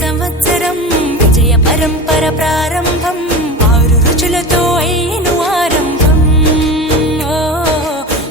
సంవత్సరం విజయ పరంపర ప్రారంభం 6 రుచులతో అయిను ఆరంభం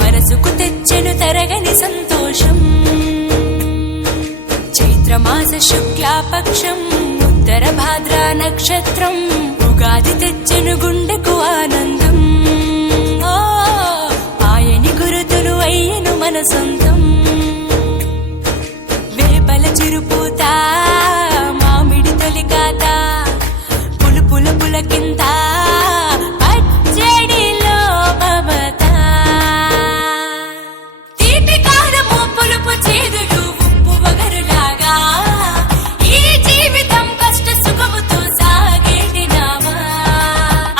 మనసుకు తెచ్చెను తరగని సంతోషం చైత్రమాస శుక్లాపక్షం ఉత్తర భాద్ర నక్షత్రం ఉగాది తెచ్చెను గుండెకు ఆనందం ఆయని గురుతులు అయ్యను మన సొంతం వేపల చిరుపూత మామిడి తొలికాత పులుపుల పులకింత పచ్చడిలో మమత తీపి కారము పులుపు చేదులు ఉప్పు వగరులాగా ఈ జీవితం కష్ట సుఖముతో సాగేటి నావా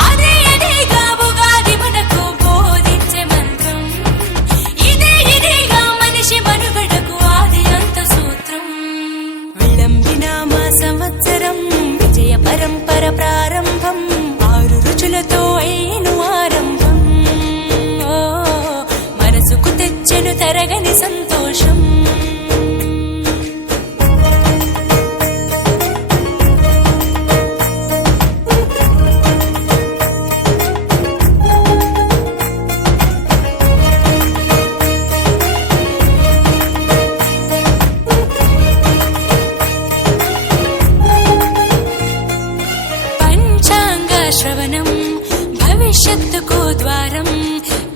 అదే అదేగా ఉగాది మనకు బోధించే మంత్రం ఇదేగా మనిషి మనుగడకు ఆది అంత సూత్రం విళంబినామ సంవత్సరం విజయ పరంపర ప్రారంభం 6 రుచులతో అయిను ఆరంభం మనసుకు తెచ్చెను తరగని సంతోషం పంచాంగ శ్రవణం భవిష్యత్తుకు ద్వారం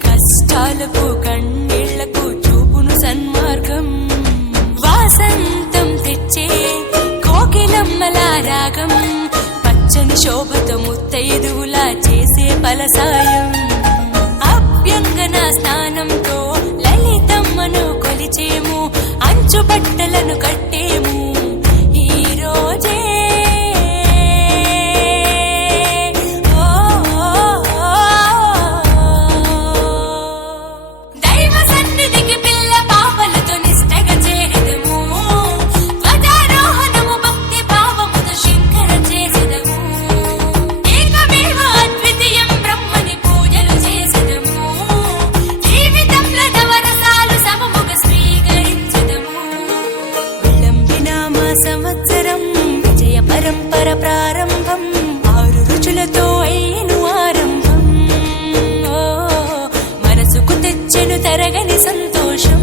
కష్టాలకు కన్నీళ్లకు చూపును సన్మార్గం వాసంతం తెచ్చే కోకిలమ్మల రాగం పచ్చని శోభతో ముత్తైదువులా చేసే ఫలసాయం అభ్యంగన స్నానంతో లలితమ్మను కొలిచేము అంచు బట్టలను కట్టేము ఈ రోజే దైవ సన్నిధికి పిల్ల పాపలతో నిష్టగా చేరెదము ధ్వజారోహణము భక్తి భావముతో శంకర చేసెదము ఏకమేవ అద్వితీయం బ్రహ్మని పూజలు చేసెదము జీవితంలో నవరసాలు సమముగా స్వీకరించెదము విళంబినామ సంవత్సరం విజయ పరంపర ప్రారంభం 6 రుచులతో అయిను ఆరంభం మనసుకు తెచ్చెను తరగని సంతోషం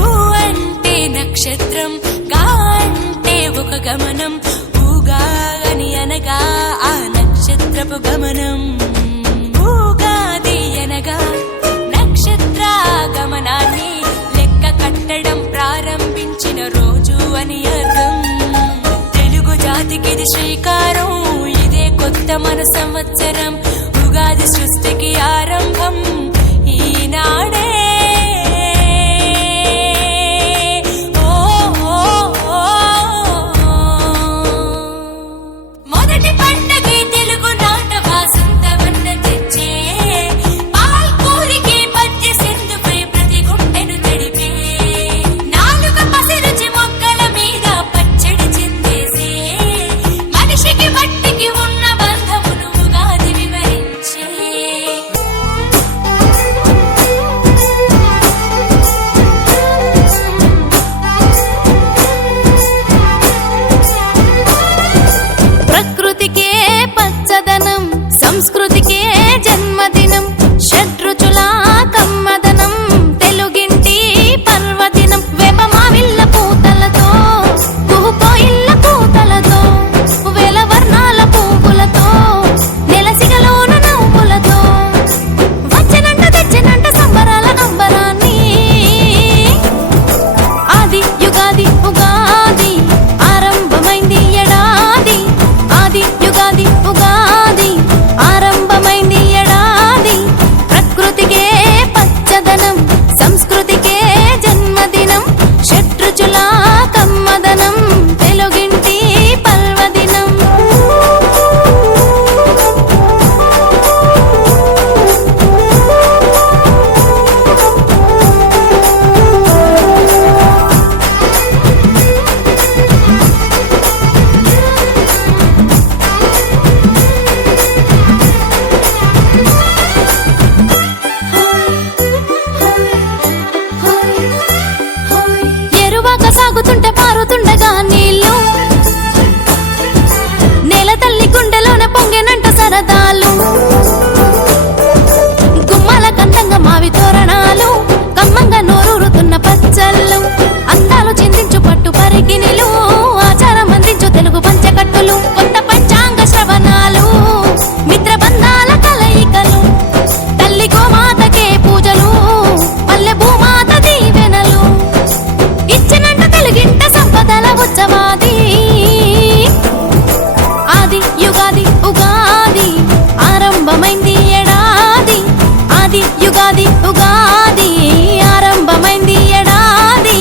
ఊ అంటే నక్షత్రం గా అంటే ఒక గమనం ఊగాని అనగా ఆ నక్షత్రపు గమనం ఊగాది అనగా నక్షత్ర గమనాన్ని లెక్క కట్టడం ప్రారంభించిన రోజు అని అర్థం తెలుగు జాతికిది శ్రీకారం ఇదే కొత్త మన సంవత్సరం ఉగాది సృష్టికి ఆరంభం ఈనాడే మొదటి పండగే తెలుగు నాట వాసంతవన్న తెచ్చే పాల్కూరికి పచ్చి సింధుపై ప్రతి గుండెను తడిపే నాలుక పసిరుచి మొక్కల మీద పచ్చడి చిందేసే మనిషికి మట్టికి ఉన్న బంధమును ఉగాది వివరించే కినిలు ఆచారం అందించు తెలుగు పంచకట్టులు కొత్త పంచాంగ శ్రవణాలు మిత్ర బంధాల కలయికలు తల్లి గోమాతకే పూజలు పల్లె భూమాత దీవెనలు ఇచ్చినంట తెలుగింట సంపదల ఉత్సవాది ఆది యుగాది ఉగాది ఆరంభమైంది ఏడాది ఆది యుగాది ఉగాది ఆరంభమైంది ఏడాది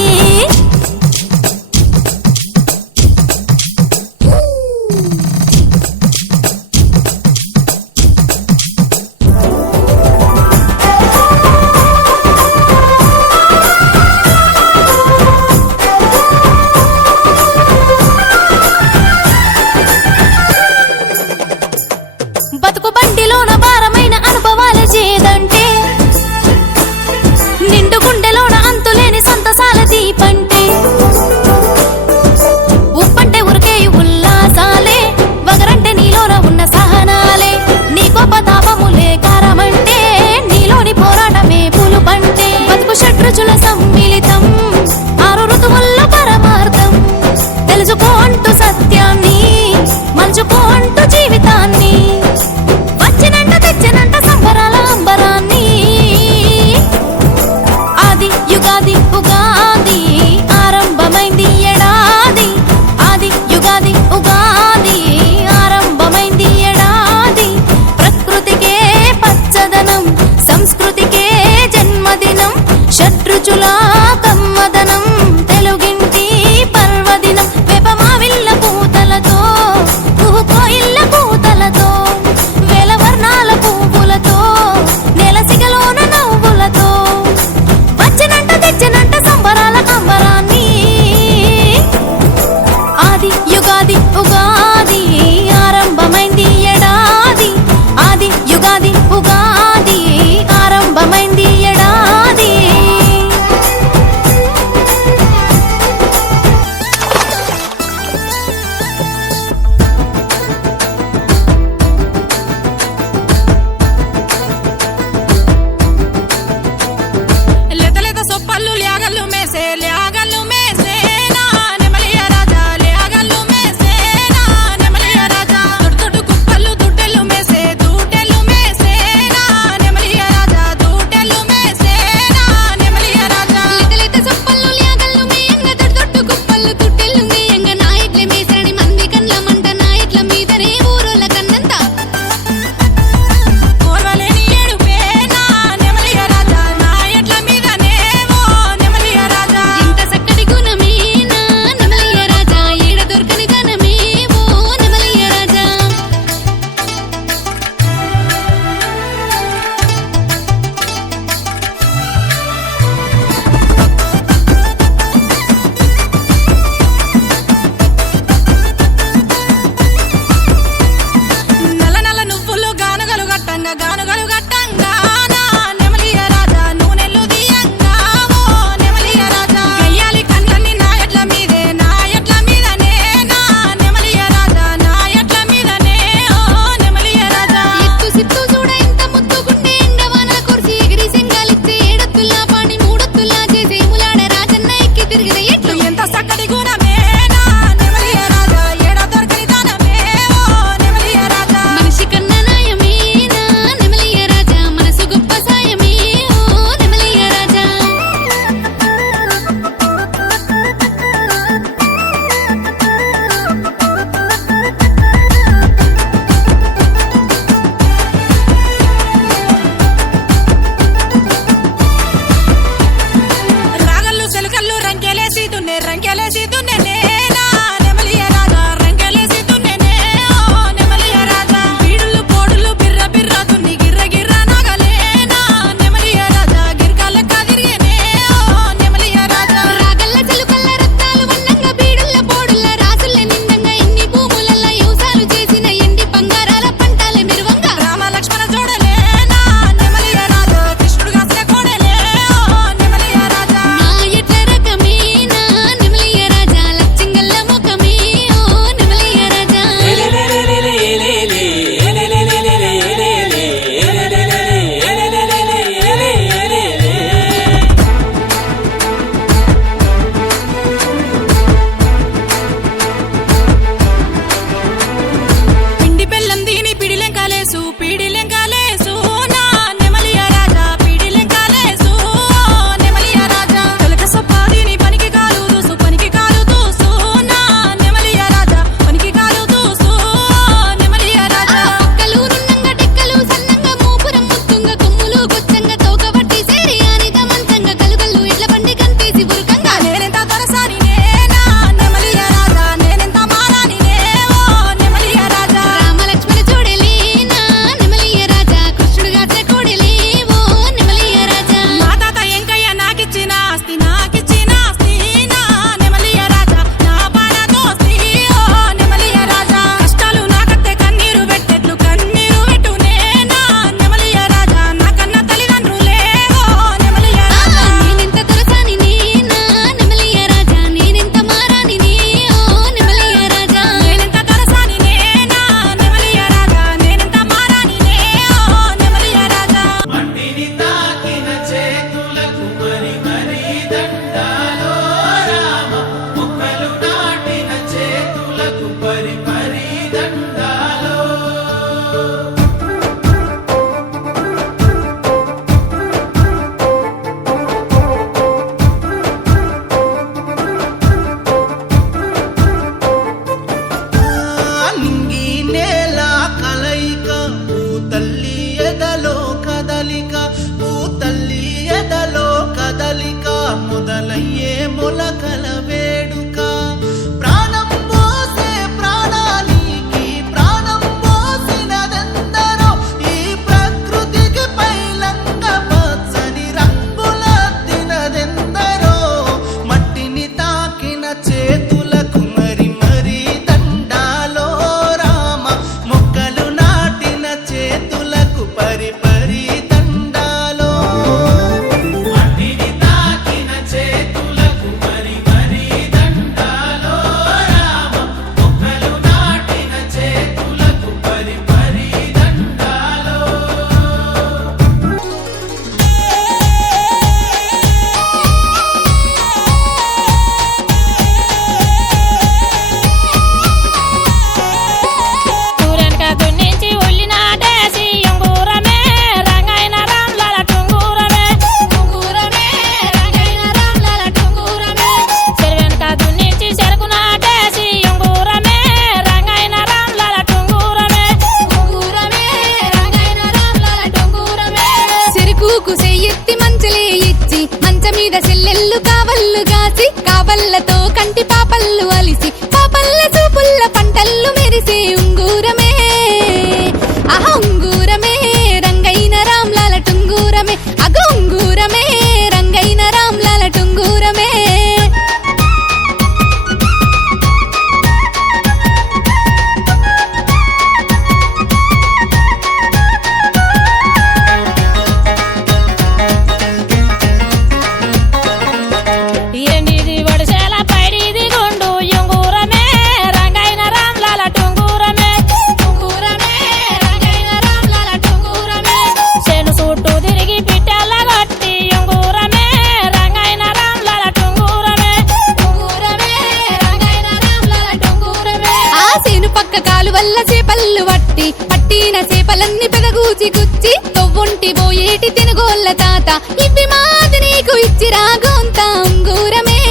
కాలువల్ల చేపల్లు పట్టిన చేపలన్నీ పెదగూచి గుచ్చి తొవ్వుంటి పోయేటి తినుగోళ్ళ తాత ఇవి మాది నీకు ఇచ్చిరా గోంత ఉంగూరమే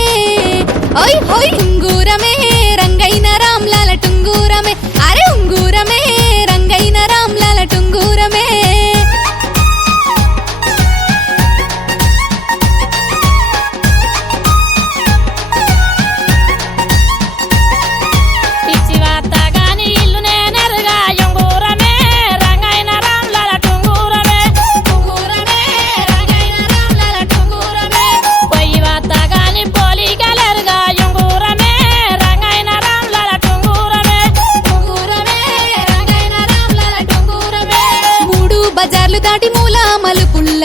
ఓయ్ హోయ్ ఉంగూరమే రంగైన రామ్లాల టుంగూరమే అరే ఉంగూరమే రంగైన రామ్లాల టుంగూరమే పిచ్చి వార్త గాని ఇల్లు నేనరుగా ఉంగూరమే రంగైన రామ్లాల టుంగూరమే ఉంగూరమే రంగైన రామ్లాల టుంగూరమే పొయ్యి వార్త గాని పోలిగలరుగా ఉంగూరమే రంగైన రామ్లాల టుంగూరమే ఉంగూరమే రంగైన రామ్లాల టుంగూరమే మూడు బజార్లు దాటి మూల మలుపుల్ల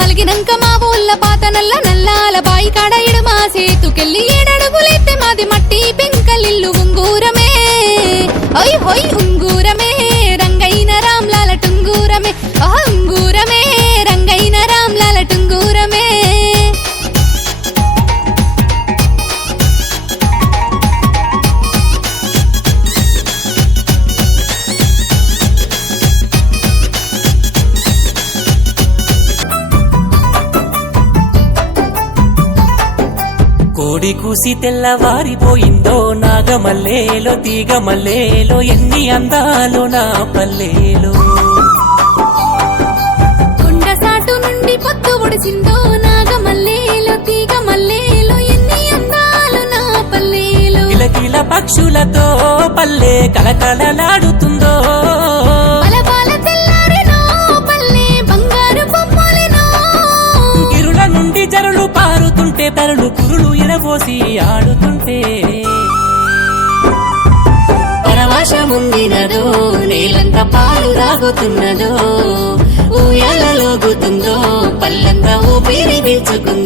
మలిగినంక మా ఊళ్ళ పాత నల్లాల బాయి కాడ ఇడుమా సేతుకెళ్ళి ఏడడుగులైతే మాది మట్టి పెంకలిల్లు ఉంగూరమే ఓయ్ హోయ్ ఉంగూరమే రంగైన రామ్లాల టుంగూరమే ఉంగూరమే రంగైన రామ్లాల టుంగూరమే కోడి కూసి తెల్లవారిపోయిందో నాగమల్లేలో తీగమల్లేలో ఎన్ని అందాలు నా పల్లెలో కొండ సాటు నుండి పొత్తు ఒడిసిందో నాగమల్లేలో తీగ మల్లేలో ఎన్ని అందాలు నా పల్లేలో కిలకిల పక్షులతో పల్లె కలకలలాడుతుందో బలబాల తెల్లారెనో పల్లె బంగారు బొమ్మలెనో గిరుల నుండి జరులు పారుతుంటే పెరలు కురులు ఎరబోసి ఆడుతుంటే పరవశముందినదో నేలంతా పాలు తాగుతున్నదో ఊయలలోగుతుందో పల్లంతా ఊపిరి పీల్చుకుందో